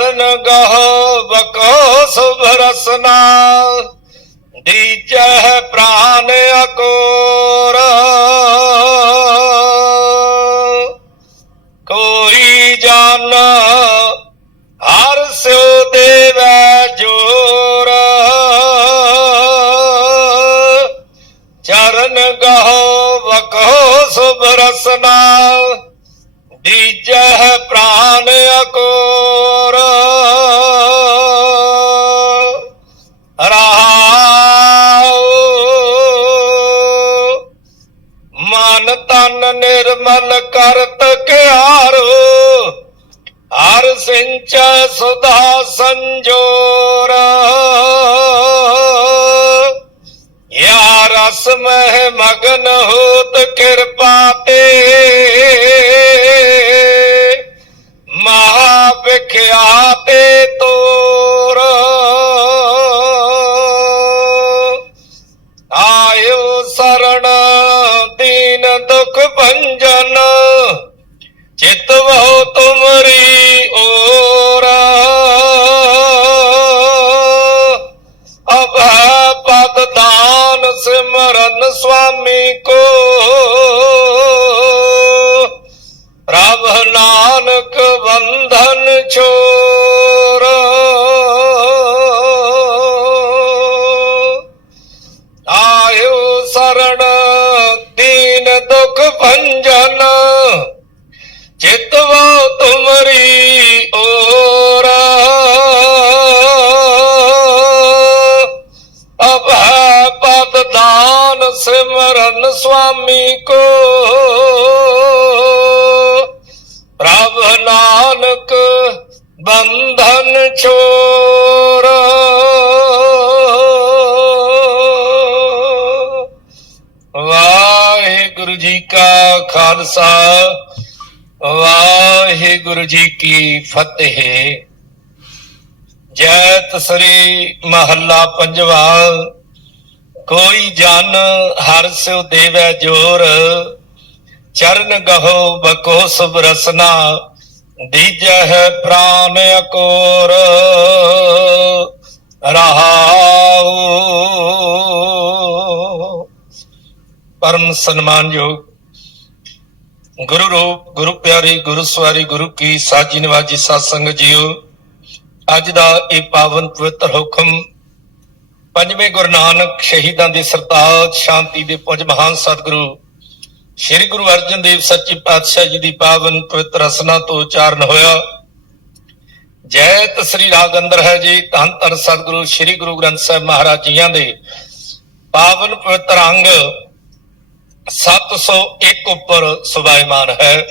ਚਰਨ ਗਹ ਬਕੋ ਸੁਭ ਰਸਨਾ ਦੀਜੈ ਪ੍ਰਾਨ ਅਕੋਰ। ਕੋਈ ਜਨ ਹਰ ਸੋ ਦੇਵੈ ਜੋਰ। ਚਰਨ ਗਹੋ ਵਕੋ ਸੁਭ ਰਸਨਾ ਦੀਜੈ ਪ੍ਰਾਨ ਅਕੋਰ। ਮਨ ਨਿਰਮਲ ਕਰ ਕਿਆਰੋ ਹਰ ਸਿੰਚ ਸੁਧਾ ਸੰਜੋਰ। ਯਾ ਰਸ ਮਹਿ ਮਗਨ ਹੋਤ ਕਿਰਪਾ ਤੇ। ਮਹਾ ਵਿਖਿਆਤੇ ਤੋਰ ਦੀਨ ਦੁਖ ਭੰਜਨ, ਚਿਤ ਵਹੁ ਤੁਮਰੀ ਓਰ। ਅਬ ਪਦ ਦਾਨ ਸਿਮਰਨ ਸੁਆਮੀ ਕੋ। ਪ੍ਰਭ ਨਾਨਕ ਬੰਧਨ ਛੋ। ਭੰਜਨ ਚਿਤਵੋ ਤੁਮਰੀ ਓਰ। ਅਬ ਹੈ ਪਦ ਦਾਨ ਸਿਮਰਨ ਸੁਆਮੀ ਕੋ। ਪ੍ਰਭ ਨਾਨਕ ਬੰਧਨ ਛੋਰ। ਵਾਹਿਗੁਰੂ ਜੀ ਕਾ ਖਾਲਸਾ। ਵਾਹਿਗੁਰੂ ਜੀ ਕੀ ਫਤਿਹ। ਜੈ ਤਸਰੀ ਮਹੱਲਾ ਪੰਜਵਾ। ਕੋਈ ਜਨ ਹਰ ਸਿਉ ਦੇਵੈ ਜੋਰ। ਚਰਨ ਗਹੋ ਬਕੋ ਸੁਭ ਰਸਨਾ ਦੀਜੈ ਹੈ ਪ੍ਰਾਨ ਅਕੋਰ। ਰਹਾਉ ਪਰਮ ਸਨਮਾਨਯੋਗ ਗੁਰੂ ਰੂਪ, ਗੁਰੂ ਪਿਆਰੀ, ਗੁਰੂ ਸਵਾਰੀ, ਗੁਰੂ ਕੀ ਸਾਜੀ ਨਿਵਾਜੀ ਸਾਧ ਸੰਗਤ ਜੀਓ, ਅੱਜ ਦਾ ਇਹ ਪਾਵਨ ਪਵਿੱਤਰ ਹੁਕਮ ਪੰਜਵੇਂ ਗੁਰੂ ਨਾਨਕ ਸ਼ਹੀਦਾਂ ਦੀ ਸਰਤਾਜ ਸ਼ਾਂਤੀ ਦੇ ਪੁੰਜ ਮਹਾਨ ਸਤਿਗੁਰੂ ਸ੍ਰੀ ਗੁਰੂ ਅਰਜਨ ਦੇਵ ਸੱਚੇ ਪਾਤਸ਼ਾਹ ਜੀ ਦੀ ਪਾਵਨ ਪਵਿੱਤਰ ਰਸਨਾ ਤੋਂ ਉਚਾਰਨ ਹੋਇਆ। ਜੈਤ ਸ੍ਰੀ ਰਾਗ ਅੰਦਰ ਹੈ ਜੀ, ਧੰਨ ਧੰਨ ਸਤਿਗੁਰੂ ਸ੍ਰੀ ਗੁਰੂ ਗ੍ਰੰਥ ਸਾਹਿਬ ਮਹਾਰਾਜ ਜੀਆਂ ਦੇ ਪਾਵਨ ਪਵਿੱਤਰ ਅੰਗ 701 ਉੱਪਰ ਸੁਭਾਇਮਾਨ ਹੈ।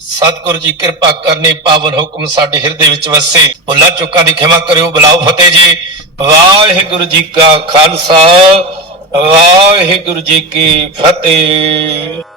ਸਤਿਗੁਰੂ ਜੀ ਕਿਰਪਾ ਕਰਨੀ, ਪਾਵਨ ਹੁਕਮ ਸਾਡੇ ਹਿਰਦੇ ਵਿੱਚ ਵਸੇ। ਭੁੱਲਾਂ ਚੁੱਕਾਂ ਦੀ ਖਿਮਾ ਕਰਿਓ, ਬੁਲਾਓ ਫਤਿਹ ਜੀ। ਵਾਹਿਗੁਰੂ ਜੀ ਕਾ ਖਾਲਸਾ, ਵਾਹਿਗੁਰੂ ਜੀ ਕੀ ਫਤਿਹ।